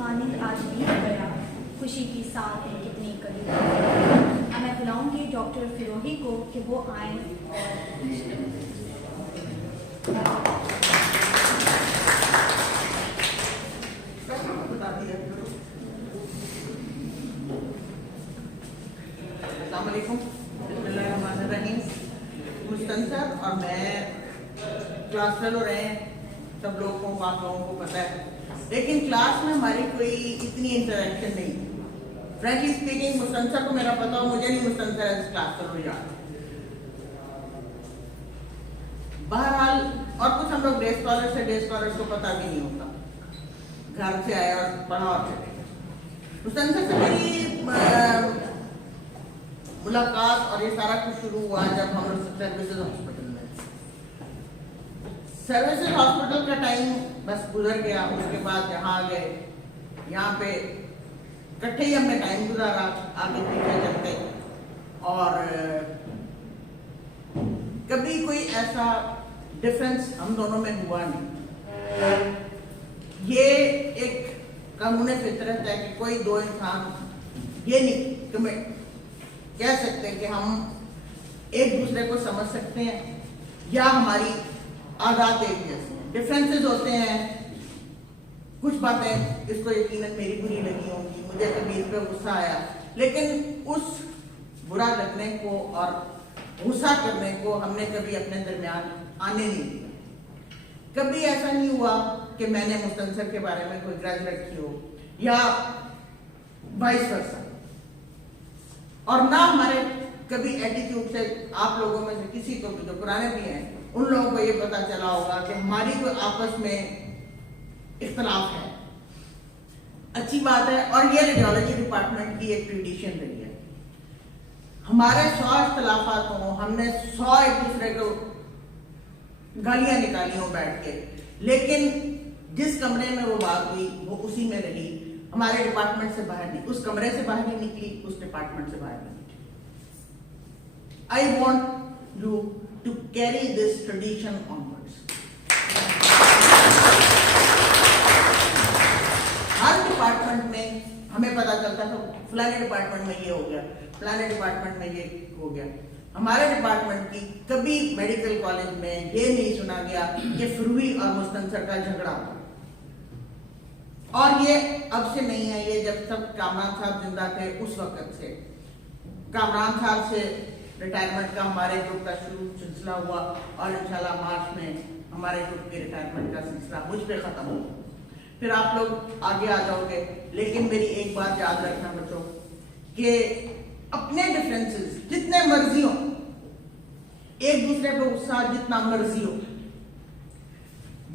मानिंद आज बीत गया, खुशी की साथ है कितनी करीब। मैं बुलाऊंगी डॉक्टर फिरोही को कि वो आए मुस्तंसर और मैं क्लास फेलो रहे हैं, सब लोगों को आप लोगों को पता है, लेकिन क्लास में हमारी कोई इतनी इंटरेक्शन नहीं। फ्रेंकली स्पीकिंग, मुस्तंसर को मेरा पता हो, मुझे नहीं मुस्तंसर एज क्लास फेलो याद। बहरहाल और कुछ हम लोग डे स्कॉलर से, डे स्कॉलर को पता भी नहीं होता, घर से आए और पढ़ा और चले गए। मुस्तंसर से मेरी मुलाकात और ये सारा कुछ शुरू हुआ जब हम लोग सर्विसेज हॉस्पिटल में। सर्विसेज हॉस्पिटल का टाइम बस गुजर गया, उसके बाद यहाँ आ गए, यहाँ पे इकट्ठे ही हमने टाइम गुजारा आगे पीछे चलते, और कभी कोई ऐसा डिफरेंस हम दोनों में हुआ नहीं। ये एक कानून फितरत है कि कोई दो इंसान ये नहीं कह सकते कि हम एक दूसरे को समझ सकते हैं या हमारी आजाद एक जैसे। डिफरेंसेस होते हैं, कुछ बातें इसको यकीनन मेरी बुरी लगी होंगी, मुझे कभी इस पर गुस्सा आया, लेकिन उस बुरा लगने को और गुस्सा करने को हमने कभी अपने दरमियान आने नहीं दिया। कभी ऐसा नहीं हुआ कि मैंने मुस्तंसर के बारे में कोई ग्रज रखी हो या वाइस वर्सा, और ना हमारे कभी एटीट्यूड से आप लोगों में से किसी को भी, जो पुराने भी हैं, उन लोगों को ये पता चला होगा कि हमारी कोई आपस में इख्तलाफ है। अच्छी बात है, और ये रेडियोलॉजी डिपार्टमेंट की एक ट्रेडिशन रही है। हमारे 100 इख्तलाफात हों, हमने 100 एक दूसरे को गालियां निकाली हों बैठ के, लेकिन जिस कमरे में वो बात हुई वो उसी में रही, हमारे डिपार्टमेंट से बाहर नहीं, उस कमरे से बाहर नहीं निकली, उस डिपार्टमेंट से बाहर नहीं निकली। I want you to carry this tradition onwards. हर डिपार्टमेंट में हमें पता चलता था फलाने डिपार्टमेंट में ये हो गया, फलाने डिपार्टमेंट में ये हो गया। हमारे डिपार्टमेंट की कभी मेडिकल कॉलेज में ये नहीं सुना गया कि फिरोही और मुस्तंसर का झगड़ा हो, और ये अब से नहीं है, ये जब तक कामरान साहब जिंदा थे उस वक्त से। कामरान साहब से रिटायरमेंट का हमारे ग्रुप का शुरू सिलसिला हुआ, और इंशाल्लाह मार्च में हमारे ग्रुप के रिटायरमेंट का सिलसिला मुझ पे खत्म होगा, फिर आप लोग आगे आ जाओगे। लेकिन मेरी एक बात याद रखना बच्चों, कि अपने डिफरेंसेस जितने मर्जी हो, एक दूसरे पे गुस्सा जितना मर्जी हो,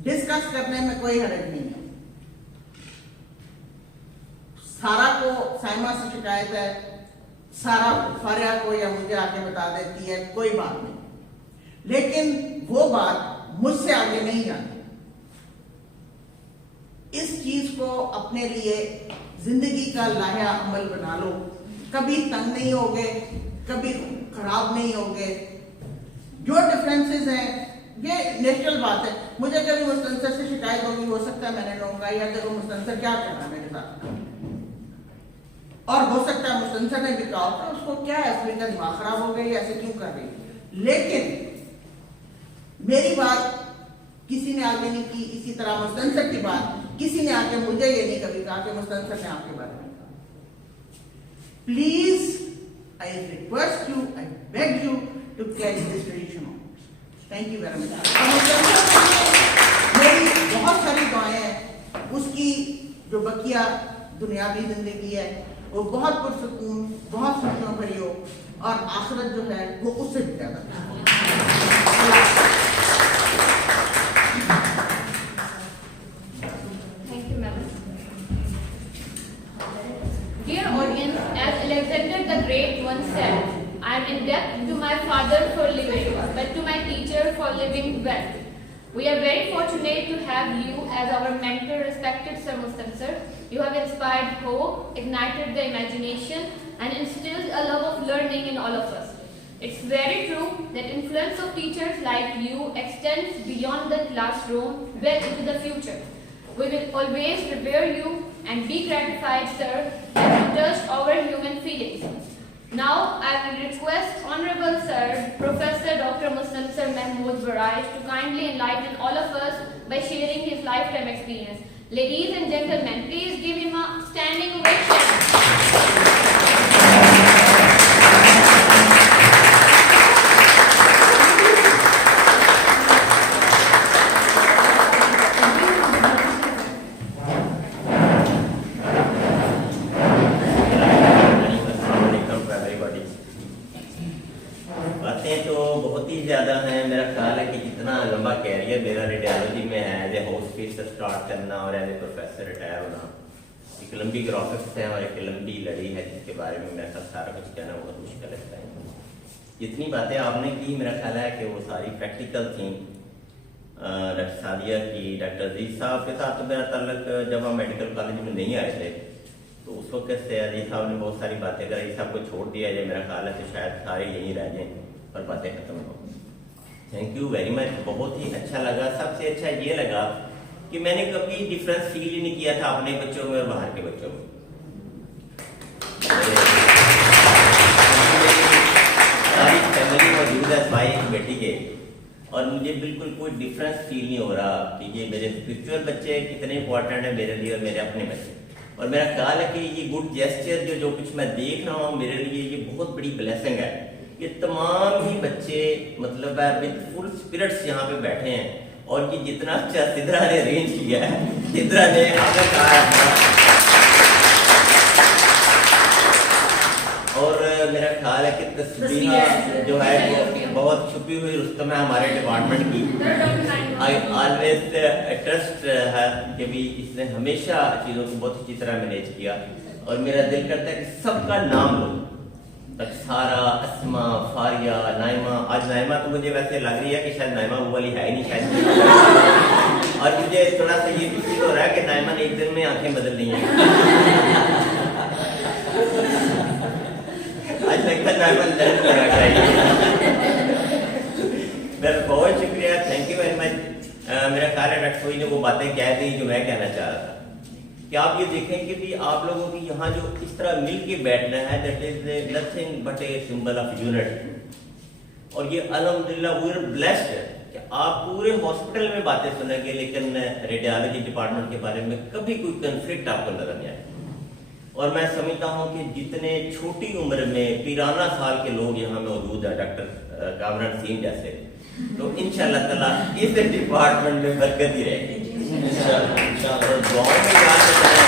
डिस्कस करने में कोई हर्ज नहीं है। सारा को साइमा से शिकायत है, सारा फारिया को या मुझे आके बता देती है, कोई बात नहीं, लेकिन वो बात मुझसे आगे नहीं जाती। इस चीज को अपने लिए जिंदगी का लाया अमल बना लो, कभी तंग नहीं होगे, कभी खराब नहीं होगे। जो डिफरेंसेस हैं ये नेचुरल बात है। मुझे कभी मुस्तंसर से शिकायत होगी, हो सकता है मैंने कहूंगा यार देखो मुस्तंसर क्या कर रहा है मेरे साथ, और हो सकता है मुस्तंसर ने भी कहा तो उसको क्या है, असली का दिमाग खराब हो गई, ऐसे क्यों कर रही। लेकिन मेरी बात किसी ने आगे नहीं की, इसी तरह मुस्तंसर की बात किसी ने आके मुझे ये नहीं कभी कहा कि मुस्तंसर ने आपके बारे में कहा। Please I request you, I beg you to carry this tradition on. Thank you very much. मेरी बहुत सारी दुआएं हैं, उसकी जो बकिया दुनियावी जिंदगी है वो बहुत पुरसकून, बहुत खुशियों भरी हो, और आखिरत जो है वो उससे भी ज्यादा। Dear audience, as Alexander the Great once said, I am in debt to my father for living, but to my teacher for living well. We are very fortunate to have you as our mentor, respected Sir Mustansar. You have inspired hope, ignited the imagination, and instilled a love of learning in all of us. It's very true that influence of teachers like you extends beyond the classroom well into the future. We will always revere you and be gratified, sir, that you touched our human feelings. Now, I will request Honorable Sir, Professor Dr. Muslim Sir Mahmood Baraj to kindly enlighten all of us by sharing his lifetime experience. Ladies and gentlemen, please give him a standing ovation. बातें तो बहुत ही ज़्यादा हैं। मेरा ख्याल है कि जितना लंबा कैरियर मेरा रेडियोलॉजी में है, एज ए हाउस स्टार्ट करना और एज ए प्रोफेसर रिटायर होना, एक लंबी ग्राफिक्स है और एक लंबी लड़ी है जिसके बारे में मेरा ख्याल सारा कुछ कहना बहुत मुश्किल लगता है। जितनी बातें आपने की मेरा ख्याल है कि वो सारी प्रैक्टिकल थी। डॉक्टर सादिया की, डॉक्टर अजीज साहब के साथ तो मेरा ताल्लुक जब हम मेडिकल कॉलेज में नहीं आए थे तो उस वक्त से अजीज साहब ने बहुत सारी बातें कराई। साहब को छोड़ दिया जाए मेरा ख्याल है तो शायद सारे यहीं रह जाएं पर बातें खत्म हो। थैंक यू वेरी मच, बहुत ही अच्छा लगा। सबसे अच्छा ये लगा कि मैंने कभी डिफरेंस फील ही नहीं किया था अपने बच्चों में और बाहर के बच्चों में। सारी फैमिली मौजूद है भाई एक बेटी के, और मुझे बिल्कुल कोई डिफरेंस फील नहीं हो रहा कि ये मेरे स्पिरिचुअल बच्चे कितने इंपॉर्टेंट है मेरे लिए और मेरे अपने बच्चे। और मेरा ख्याल है कि ये गुड जेस्चर जो कुछ मैं देख रहा हूँ मेरे लिए ये बहुत बड़ी ब्लेसिंग है। ये तमाम ही बच्चे मतलब है विद फुल स्पिरिट्स यहाँ पे बैठे हैं, और ये जितना अच्छा सिद्रा ने अरेंज किया है, सिद्रा ने और मेरा ख्याल है कि तस्वीर जो है वो बहुत छुपी हुई रुस्तम है हमारे डिपार्टमेंट की। आई ऑलवेज ट्रस्ट है कि भी इसने हमेशा चीज़ों को बहुत अच्छी तरह मैनेज किया, और मेरा दिल करता है कि सबका नाम लो, सारा, अस्मा, फारिया, नाइमा। आज नाइमा तो मुझे वैसे लग रही है कि शायद नाइमा वो वाली है ही नहीं शायद, और मुझे थोड़ा सा ये फील हो रहा है कि नाइमा ने एक दिन में आंखें बदल ली हैं। आज लगता है नाइमा दर्द लगा चाहिए। बहुत शुक्रिया, थैंक यू वेरी मच। मेरा ख्याल है डॉक्टर सोई ने वो बातें कह दी जो मैं कहना चाह रहा था कि आप ये देखें कि भी आप लोगों की यहाँ जो इस तरह मिल के बैठना है, that is nothing but a symbol of unity. और ये अल्हम्दुलिल्लाह वी आर ब्लेस्ड कि आप पूरे हॉस्पिटल में बातें सुनेंगे लेकिन रेडियोलॉजी डिपार्टमेंट के बारे में कभी कोई कंफ्लिक्ट आपको नजर नहीं आएगा। और मैं समझता हूँ कि जितने छोटी उम्र में पीराना साल के लोग यहाँ मौजूद है, डॉक्टर कामरान सिंह जैसे, तो इंशाअल्लाह ताला इस डिपार्टमेंट में बरकत ही रहेगी। दुआओं में याद रखना है,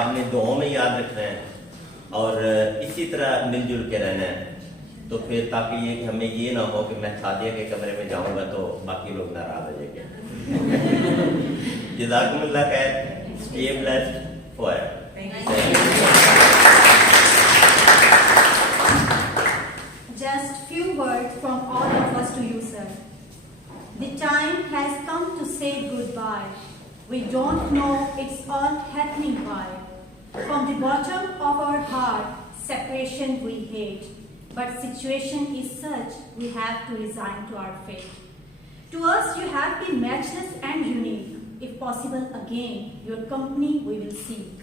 आपने दुआओं में याद रखना है और इसी तरह मिलजुल के रहना है। तो फिर ताकि ये कि हमें ये ना हो कि मैं सादिया के कमरे में जाऊंगा तो बाकी लोग नाराज हो जाएंगे। जज़ाकुमुल्लाह खैर, stay blessed forever. Just few words from all of us to you, sir. The time has come to say goodbye. We don't know it's all happening why. From the bottom of our heart, separation we hate. But situation is such, we have to resign to our fate. To us you have been matchless and unique. If possible again, your company we will seek.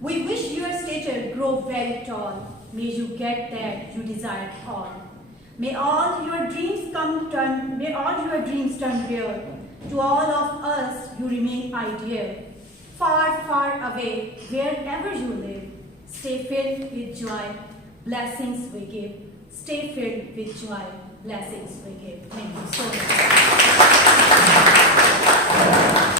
We wish your stature grow very tall. May you get that you desire all. May all your dreams turn real. To all of us you remain ideal. Far, far away, wherever you live, stay filled with joy, blessings we give. Stay filled with joy, blessings we give.